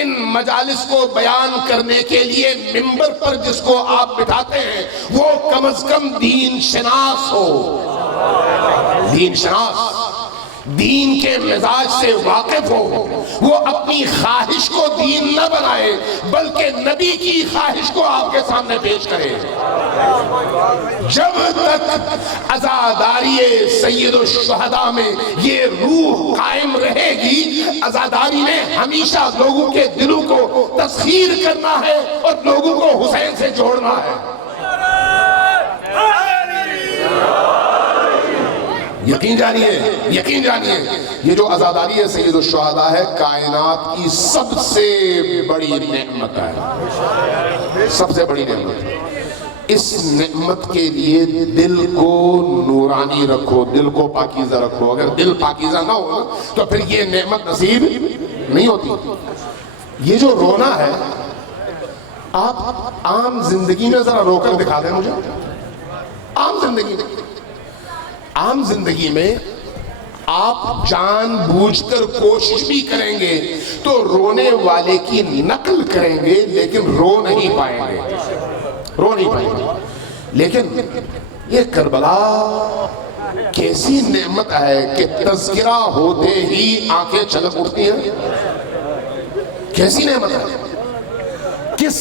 ان مجالس کو بیان کرنے کے لیے منبر پر جس کو آپ بٹھاتے ہیں وہ کم از کم دین شناس ہو، دین شناس، دین کے مزاج سے واقف ہو، وہ اپنی خواہش کو دین نہ بنائے بلکہ نبی کی خواہش کو آپ کے سامنے پیش کرے۔ جب تک عزاداری سید الشہداء میں یہ روح قائم رہے گی، عزاداری میں ہمیشہ لوگوں کے دلوں کو تسخیر کرنا ہے اور لوگوں کو حسین سے جوڑنا ہے۔ یقین جانیے، یقین جانیے، یہ جو عزاداری سید الشہداء ہے کائنات کی سب سے بڑی نعمت ہے، سب سے بڑی نعمت ہے۔ اس نعمت کے لیے دل کو نورانی رکھو، دل کو پاکیزہ رکھو۔ اگر دل پاکیزہ نہ ہو تو پھر یہ نعمت نصیب نہیں ہوتی۔ یہ جو رونا ہے، آپ عام زندگی میں ذرا رو کر دکھا دیں مجھے، عام زندگی میں، عام زندگی میں آپ جان بوجھ کر کوشش بھی کریں گے تو رونے والے کی نقل کریں گے لیکن رو نہیں پائیں گے، رو نہیں پائیں گے۔ لیکن یہ کربلا کیسی نعمت ہے کہ تذکرہ ہوتے ہی آنکھیں چھلک اٹھتی ہیں، کیسی نعمت ہے، کس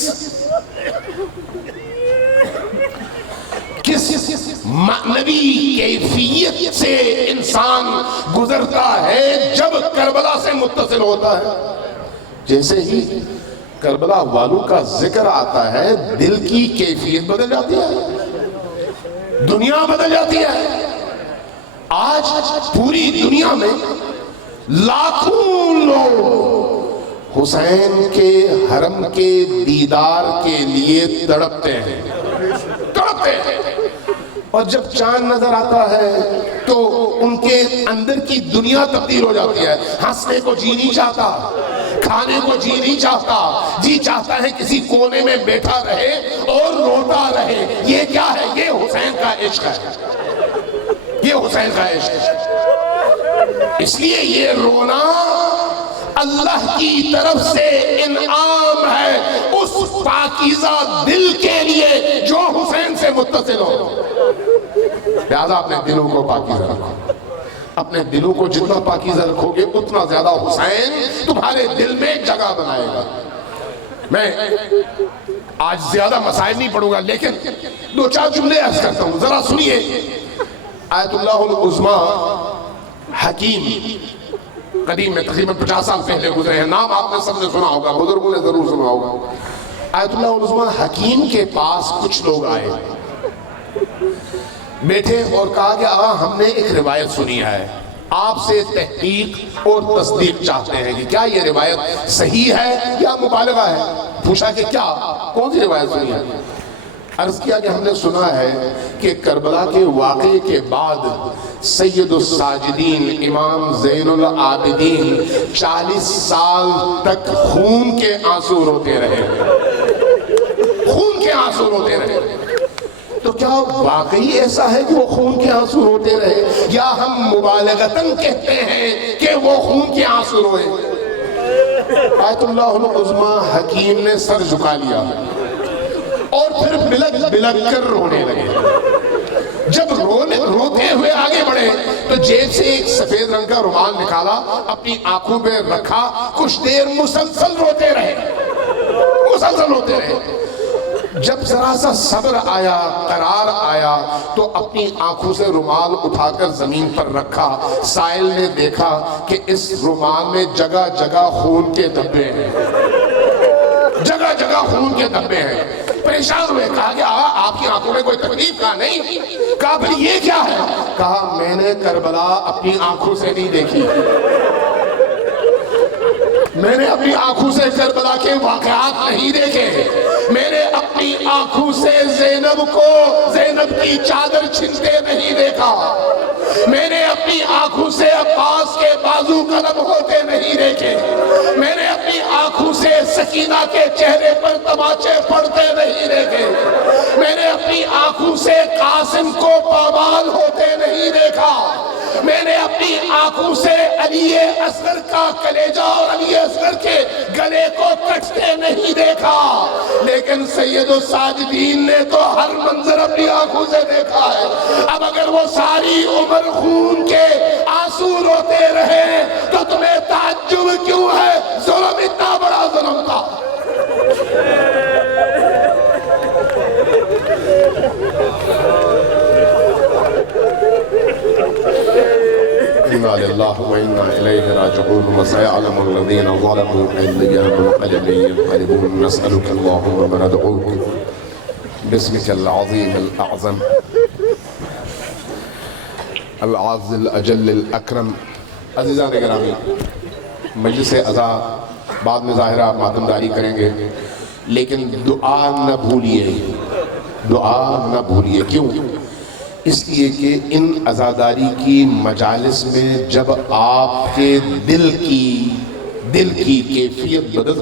معنوی کیفیت سے انسان گزرتا ہے جب کربلا سے متصل ہوتا ہے۔ جیسے ہی کربلا والوں کا ذکر آتا ہے دل کی کیفیت بدل جاتی ہے، دنیا بدل جاتی ہے۔ آج پوری دنیا میں لاکھوں لوگ حسین کے حرم کے دیدار کے لیے تڑپتے ہیں، تڑپتے ہیں، اور جب چاند نظر آتا ہے تو ان کے اندر کی دنیا تبدیل ہو جاتی ہے۔ ہنسنے کو جی نہیں چاہتا، کھانے کو جی نہیں چاہتا، جی چاہتا ہے کسی کونے میں بیٹھا رہے اور روتا رہے۔ یہ کیا ہے؟ یہ حسین کا عشق ہے، یہ حسین کا عشق ہے۔ اس لیے یہ رونا اللہ کی طرف سے انعام ہے اس پاکیزہ دل کے لیے جو حسین سے متصل ہو۔ لہذا اپنے دلوں کو پاکیزہ رکھو، اپنے دلوں کو جتنا پاکیزہ رکھو گے اتنا زیادہ حسین تمہارے دل میں جگہ بنائے گا۔ میں آج زیادہ مسائل نہیں پڑھوں گا، لیکن دو چار جملے عرض کرتا ہوں، ذرا سنیے۔ آیت اللہ العظمیٰ حکیم قدیم میں تقریباً 50 سال پہلے گزرے ہیں، نام آپ نے سب نے سنا ہوگا، بزرگوں نے ضرور سنا ہوگا۔ آیت اللہ العظمیٰ حکیم کے پاس کچھ لوگ آئے، بیٹھے اور کہا کہ آقا ہم نے ایک روایت سنی ہے، آپ سے تحقیق اور تصدیق چاہتے ہیں کہ کیا یہ روایت صحیح ہے یا مبالغہ ہے۔ پوچھا کہ کیا، کون سی روایت سنی ہے؟ عرض کیا کہ ہم نے سنا ہے کہ کربلا کے واقعے کے بعد سید الساجدین امام زین العابدین 40 سال تک خون کے آنسو روتے رہے، خون کے آنسو روتے رہے۔ تو کیا واقعی ایسا ہے کہ وہ خون کے آنسو روتے رہے، یا ہم مبالغتاً کہتے ہیں کہ وہ خون کے آنسو روئے؟ آیت اللہ العظمیٰ حکیم نے سر جھکا لیا اور پھر بلک بلک کر رونے لگے۔ جب روتے ہوئے آگے بڑھے تو جیب سے ایک سفید رنگ کا رومال نکالا، اپنی آنکھوں پہ رکھا، کچھ دیر مسلسل روتے رہے، مسلسل روتے رہے۔ جب ذرا سا صبر آیا، قرار آیا، تو اپنی آنکھوں سے رومال اٹھا کر زمین پر رکھا۔ سائل نے دیکھا کہ اس رومال میں جگہ جگہ خون کے دھبے ہیں، جگہ جگہ خون کے دھبے ہیں۔ پریشان ہوئے، کہا کہ آپ کی آنکھوں میں کوئی تکلیف؟ کہا نہیں۔ کہا پھر یہ کیا ہے؟ کہا میں نے کربلا اپنی آنکھوں سے نہیں دیکھی، میں نے اپنی آنکھوں سے کربلا کے واقعات نہیں دیکھے، میں نے اپنی آنکھوں سے زینب کو زینب کی چادر چھنتے نہیں دیکھا، میں نے اپنی آنکھوں سے عباس کے بازو قلم ہوتے نہیں دیکھے، میں نے اپنی آنکھوں سے سکینہ کے چہرے پر تماچے پڑتے نہیں دیکھے، میں نے اپنی آنکھوں سے قاسم کو پامال ہوتے نہیں دیکھا، میں نے اپنی آنکھوں سے علی اصغر کا کلیجہ اور علی اصغر کے گلے کو کٹتے نہیں دیکھا، لیکن سید الساجدین نے تو ہر منظر اپنی آنکھوں سے دیکھا ہے۔ اب اگر وہ ساری عمر خون کے آنسو روتے رہے تو تمہیں تعجب کیوں ہے؟ ظلم اتنا بڑا ظلم تھا۔ اِنَّا لِلَّهِ وَإِنَّا إِلَيْهِ رَاجِعُونَ وَسَيَعْلَمُ الَّذِينَ ظَلَمُوا أَيَّ مُنقَلِبٍ يَنقَلِبُونَ نَسْأَلُكَ اللَّهُمَّ وَنَدْعُوكَ بِاسْمِكَ الْعَظِيمِ الْأَعْظَمِ الْعَزِّ الْأَجَلِّ الْأَكْرَمِ۔ عزیزان گرامی، مجلس عزا بعد میں ظاہرہ ماتمداری کریں گے، لیکن دعا نہ بھولیے، دعا نہ بھولیے۔ کیوں؟ اس لیے کہ ان عزاداری کی مجالس میں جب آپ کے دل کی کیفیت بدل